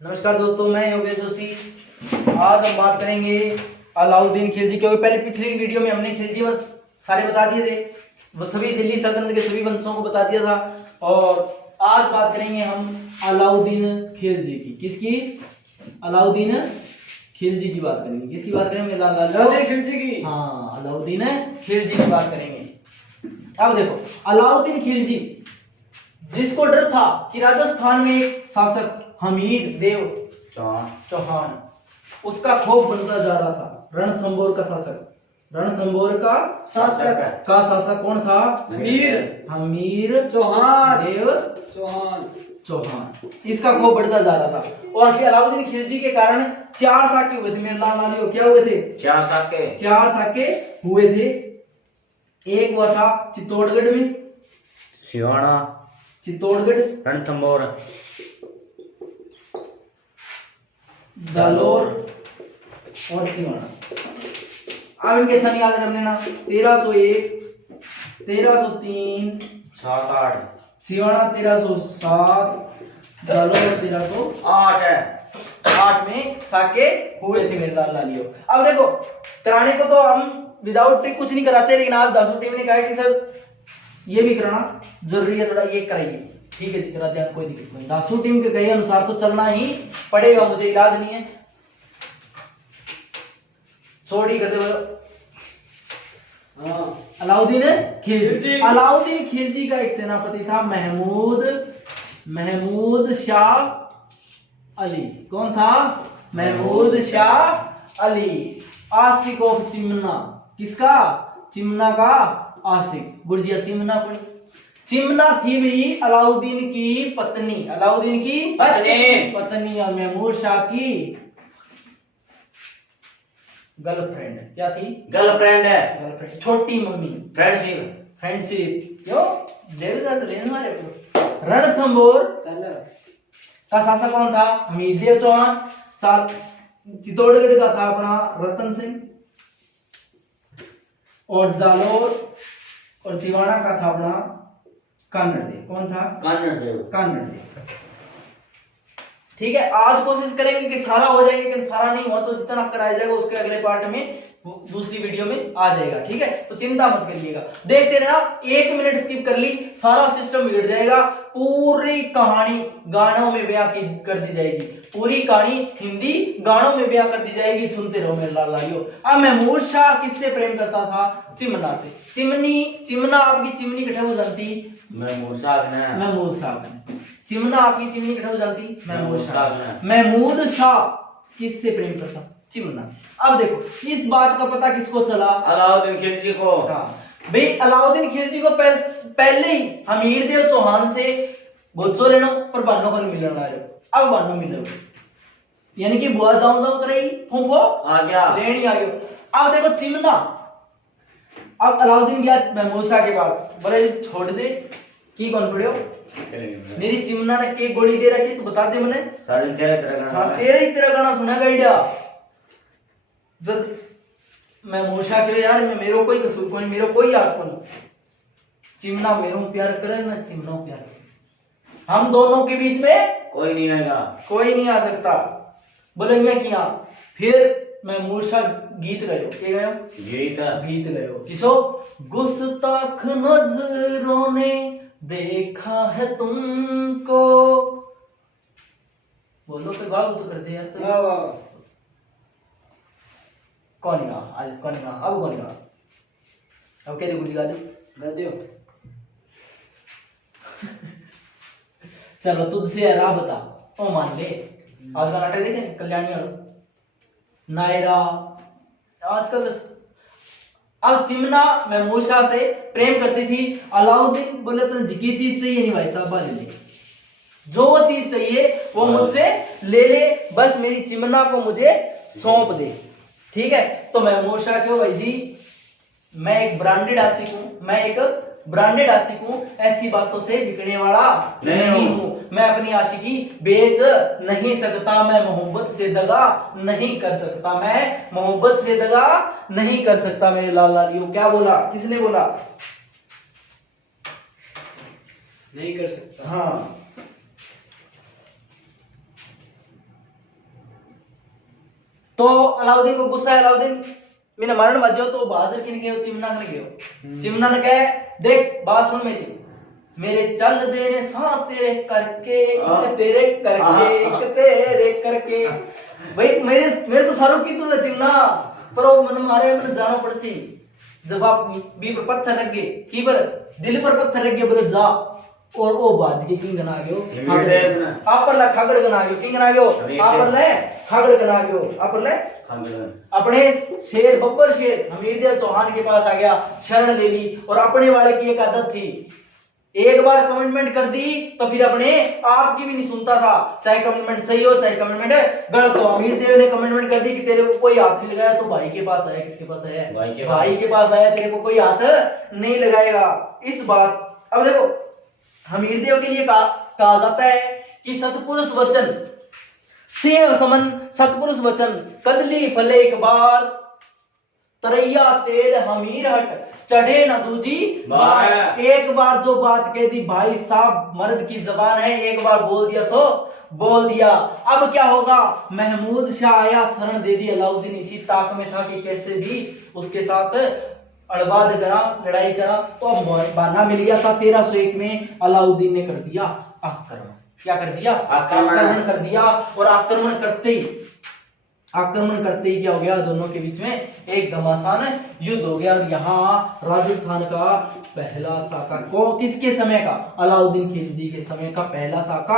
नमस्कार दोस्तों, मैं योगेश जोशी। आज हम बात करेंगे अलाउद्दीन खिलजी, क्योंकि पहले पिछली वीडियो में हमने खिलजी वंश सारे बता दिए थे, वो सभी दिल्ली सल्तनत के सभी वंशों को बता दिया था। और आज बात करेंगे हम अलाउद्दीन खिलजी की। किसकी? अलाउद्दीन खिलजी की बात करेंगे। किसकी बात करेंगे? अलाउद्दीन खिलजी की। हाँ, अलाउद्दीन खिलजी की बात करेंगे। अब देखो, अलाउद्दीन खिलजी, जिसको डर था कि राजस्थान में एक शासक हमीर देव चौहान, उसका खौफ बनता जा रहा था। रणथंबोर का शासक, रणथंबोर का शासक कौन था? हमीर चौहान, देव चौहान। इसका खौफ बढ़ता जा रहा था। और फिर अलाउद्दीन खिलजी के कारण 4 साके हुए थे। मेरे लाल लालियो, क्या हुए थे? 4 साके हुए थे। एक हुआ था चित्तौड़गढ़ में, सिवाना, चित्तौड़गढ़, रणथंबोर, जालोर और सिवाना। अब इनके सन याद करने ना, 1301, 1303, 7-8, सिवाना 1307, जालोर 1308 है। 8 में साके हुए थे मेरे लाल लालियो। अब देखो, कराने को तो हम विदाउट ट्रिक कुछ नहीं कराते, लेकिन आज दासू टीम ने कहा कि सर ये भी कराना जरूरी है, थोड़ा ये कराइए। ठीक है जी, कराते हैं, कोई दिक्कत नहीं। दासू टीम के कहे अनुसार तो चलना ही पड़ेगा, मुझे इलाज नहीं है। छोड़ी करते बोलो। अलाउद्दीन खिलजी। अलाउद्दीन खिलजी का एक सेनापति था महमूद शाह अली। कौन था? महमूद शाह अली, आशिक ऑफ चिमना। किसका? चिमना का आशिक। गुरजिया चिमना पड़ी। चिमना थी भी अलाउद्दीन की पत्नी। अलाउद्दीन की पत्नी और महमूद शाह की गर्लफ्रेंड। क्या थी? गर्लफ्रेंड, छोटी मम्मी, फ्रेंडशिप। क्यों? रणथंबोर का शासक कौन था? हमीरदेव चौहान। चित्तौड़गढ़ का था अपना रतन सिंह, और जालोर और सिवाना का था अपना कान्नड़देव। कौन था? कान्नड़देव। ठीक है, आज कोशिश करेंगे कि सारा हो जाएगा, लेकिन सारा नहीं हुआ तो जितना कराया जाएगा उसके अगले पार्ट में, दूसरी वीडियो में आ जाएगा। ठीक है, तो चिंता मत करिएगा, देखते रहना। 1 मिनट स्किप कर ली, सारा सिस्टम बिगड़ जाएगा। पूरी कहानी गानों में बयां कर दी जाएगी। पूरी कहानी हिंदी गानों में बयां कर दी जाएगी। सुनते रहो मेरे लाल लालियो। अब महमूद शाह किससे प्रेम करता था? चिमना से। चिमना आपकी चिमनी कठे हो जानती? महमूद शाह। चिमना आपकी चिमनी कठे हो जानती? महमूद शाह किससे प्रेम करता? चिमना। अब देखो, इस बात का पता किसको चला? अलाउद्दीन खिलजी को। हाँ भाई, अलाउद्दीन खिलजी को पहले ही हमीरदेव चौहान से गोचो लेनो, पर बानो को मिलने आ रहे। अब बानो मिलो, यानी कि बुआ जाऊं करेगी, फूफो आ गया, लेनी आ गयो। अब देखो चिमना, अब अलाउद्दीन गया महमूद शाह के पास, बोले छोड़ दे की कौन पड़ियो, मेरी चिमना ने के गोली दे रखी, तू बता दे मने। तेरे ही तेरा गाना सुना गईडा। जब महमूद शाह के यार मैं मेरे कोई कसूर को नहीं, मेरे कोई याद को नहीं। चिमना मेरे प्यार करे, मैं चिमना प्यार करे, हम दोनों के बीच में कोई नहीं आएगा, कोई नहीं आ सकता। बोले मैं किया। फिर महमूद शाह गीत गयो। के गयो? गीत गयो। किसो? गुस्ताख नजरों ने देखा है तुमको। बोलो कोई बात तो कर दे यार। तो कौन गा? आज कौन गा? अब कौन गा? अब क्या गुजी गा दो। चलो तुझसे राह बता, ओ मान ले। आज का नाटक देखे कल्याणी वालों, नायरा आजकल। अब चिमना महमूद शाह से प्रेम करती थी। अलाउद्दीन बोले तो जिकी चीज चाहिए नहीं भाई साहब, ले ले, जो चीज चाहिए वो मुझसे ले ले, बस मेरी चिमना को मुझे सौंप दे। ठीक है, तो महमूद शाह क्यों भाई जी, मैं एक ब्रांडेड आशिक हूं, ऐसी बातों से बिकने वाला नहीं हूं। मैं अपनी आशिकी बेच नहीं सकता, मैं मोहब्बत से दगा नहीं कर सकता, मेरे लाल लालियों। क्या बोला? किसने बोला? नहीं कर सकता। हाँ, तो अलाउद्दीन को गुस्सा है, अलाउद्दीन मैंने मरण मत जाओ तो बाजार किन गयो चिमना ने गयो, चिमना ने कहे देख बात सुन मेरे चल देने सा तेरे करके तेरे करके तेरे करके भाई मेरे तो सारों की तो चिमना पर वो मन मारे मन जाना पड़सी जब आप बी पर पत्थर लग गए की पर दिल पर पत्थर लग गए बोले जा और वो बाज के किंग गना गयो आप पर ला खागड़ गना गयो किंग गना गयो आप पर ले खागड़ गना गयो आप पर ले अपने शेर बब्बर शेर हमीरदेव चौहान के पास आ गया, शरण ले ली और अपने वाले की एक आदत थी, एक बार कमिटमेंट कर दी तो फिर अपने आप की भी नहीं सुनता था, चाहे कमिटमेंट सही हो चाहे कमिटमेंट गलत हो। हमीरदेव ने कमिटमेंट कर दी कि तेरे को कोई हाथ नहीं लगाया तो भाई के पास आया, किसके पास आया भाई के पास आया, तेरे को कोई हाथ नहीं लगाएगा। इस बात अब देखो हमीरदेव के लिए कहा जाता है कि सतपुरुष वचन सिंह समन सतपुरुष वचन कदली फले एक बार तरैया तेल हमीर हट चढ़े न दूजी बार। एक बार जो बात कह दी भाई साहब मर्द की जबान है, एक बार बोल दिया सो बोल दिया। अब क्या होगा, महमूद शाह आया शरण दे दी, अलाउद्दीन इसी ताक में था कि कैसे भी उसके साथ अड़वाद करा लड़ाई करा, तो अब बहाना मिल गया था। 1301 में अलाउद्दीन ने कर दिया आक्रमण, क्या कर दिया आक्रमण कर दिया। और आक्रमण करते ही क्या हो गया, दोनों के बीच में एक घमासान युद्ध हो गया। यहाँ राजस्थान का पहला साका को किसके समय का, अलाउद्दीन खिलजी के समय का पहला साका